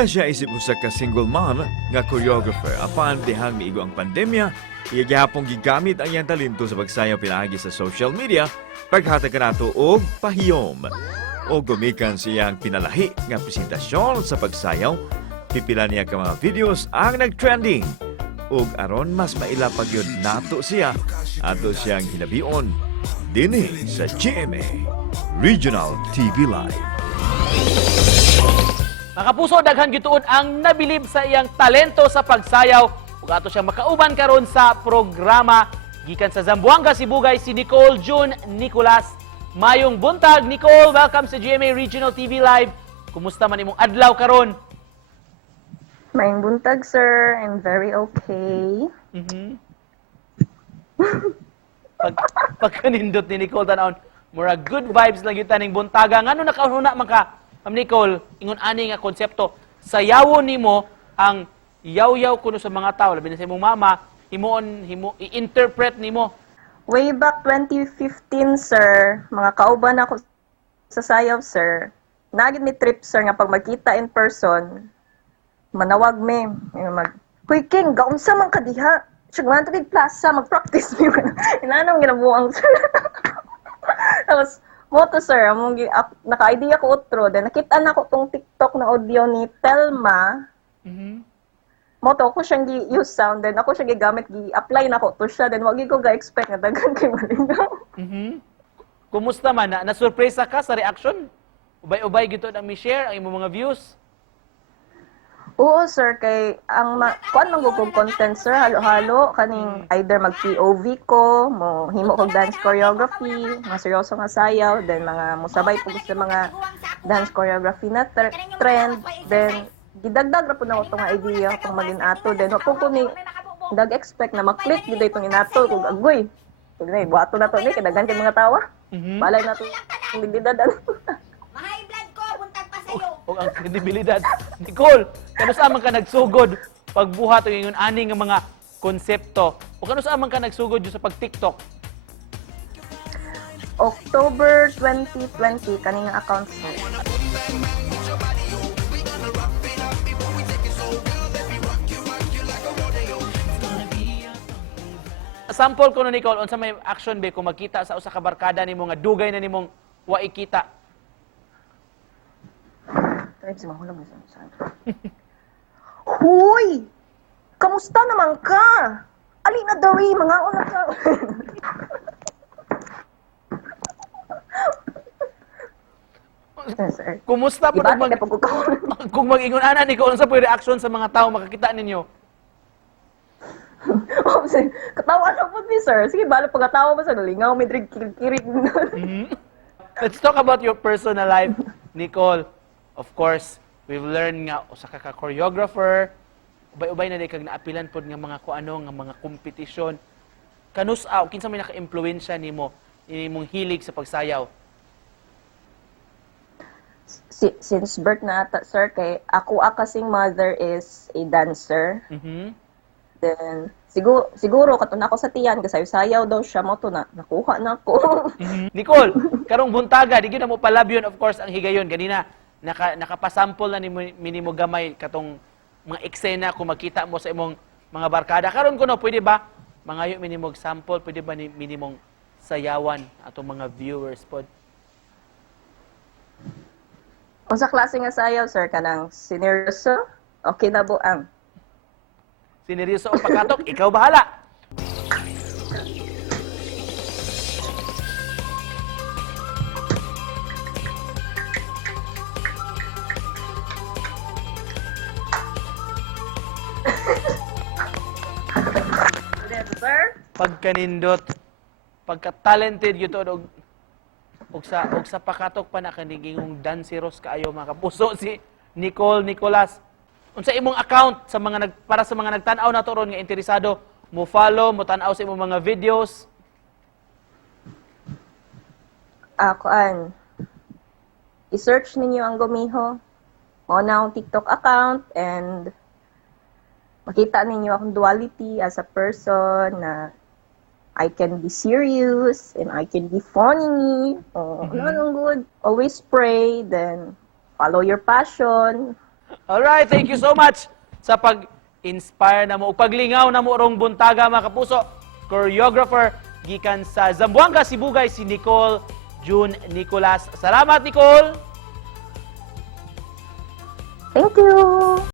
Una siya isip usa ka single mom nga choreographer. Apan dihang miigo ang pandemya, iya gihapon gigamit ang iyang talento sa pagsayaw pinaagi sa social media paghatag kanato og pahiyom. O gumikan siyang pinalahi nga presentasyon sa pagsayaw, pipila niya ka mga videos ang nag-trending. Ug aron mas mailapag yun nato siya, ato siyang hinabion dinhi sa GMA Regional TV Live. Mga puso, daghan gituon ang nabilib sa iyang talento sa pagsayaw ug ato siyang makauban karon sa programa gikan sa Zamboanga, Sibugay si Nicole June Nicolas. Mayong buntag, Nicole, welcome sa GMA Regional TV Live. Kumusta man imong adlaw karon? Maing buntag, sir. I'm very okay. Pagkanindot ni Nicole tanawon, mura good vibes lang yung taning buntaga. Ngano nakauna man ka, Ma'am Nicole, ingon ani nga konsepto, sayawon nimo ang yaw-yaw kuno sa mga tao, labi na sa imong mama, i-interpret nimo. Way back 2015, sir, mga kauban ako sa sayaw, sir. Nagid mi trip, sir, nga pag magkita in person, manawag mi. Huy, King, gaunsa man ka diha? Siya nga ito plaza, mag-practice mi. Inanong ginabuang, sir. Tapos, moto, sir, naka-idea ko utro. Then, nakita na ko tong TikTok na audio ni Telma. Moto, ako siyang gi-use sound. Then, ako siya gigamit, gi-apply na ko to siya. Then, wag ko ga-expect na dagan kay malingaw. Kumusta man? Na-surpresa ka sa reaction? Ubay-ubay gito na mi-share ang imong mga views? Oo, sir, kay ang kuan man gugong content, sir, halo-halo kaning either mag-POV ko, mo himo kog dance choreography, mga seryoso nga sayaw, then mga musabay po sa mga dance choreography na trend, then gidagdag ra po na ko nga idea kung maging ato, then wa po ko ni dag-expect na mag-click gid itong inato kung agoy. Kaya buhato na to ni kay daghan kay mga tawa. Balay na to digdidadan. O ang kredibilidad. Nicole, kano saan man ka nagsugod pagbuhat o yung ani nga mga konsepto? O kano saan man ka nagsugod sa pag-TikTok? October 2020 kaning account, sir. Sample ko no, Nicole, unsa may action be kung makita sa usa ka barkada nimo nga dugay na nimong wa ikita? Huy! Kamusta naman ka? Alina Dari, mga una ka. Sir. Kumusta po Ibati na pagkukaon. kung mag-ingon ana Nicole, unsa po yung reaction sa mga tao makakita ninyo? Oh, katawa na po ni sir. Sige, bala pagkatawa mo sa nalingaw, may drink kirik. Let's talk about your personal life, Nicole. Of course, we've learned nga usa ka choreographer, ubay-ubay na kag naapilan pod nga mga kuano nga mga kompetisyon. Kanus-aw kinsa may naka-impluwensya nimo imong hilig sa pagsayaw? Since birth na ata, sir, kay ako kasing mother is a dancer. Then, siguro katun ako sa tiyan, kasayaw-sayaw daw siya, mo to na, nakuha na ko. Nicole, karong buntaga, di gyud na mo palabyon, of course, ang higayon. Ganina, nakapasample na ni minimo gamay katong mga eksena kung makita mo sa imong mga barkada. Karon kuno, pwede ba? Mangayo minimog sample, pwede ba ni minimong sayawan atong mga viewers pod? Kung sa klase nga sayaw, sir, kanang sineryoso, okay na buang. Sineryoso o pagkatok, ikaw bahala. Sir? Pagkanindot, pagka-talented yun to, og sa pakatok pa na kanigingong danceros kaayo mga kapuso si Nicole Nicolas. Unsa imong account sa mga para sa mga nagtan-aw na to ron nga interesado mo follow, mo tan-aw sa imong mga videos? I-search ninyo ang Gumiho. Mo na akong TikTok account and makita ninyo akong duality as a person na I can be serious and I can be funny. Oh, good. Always pray, then follow your passion. Alright, thank you so much sa pag-inspire na mo, paglingaw na mo rong buntaga mga kapuso. Choreographer gikan sa Zamboanga, Sibugay, si Nicole June Nicolas. Salamat, Nicole! Thank you!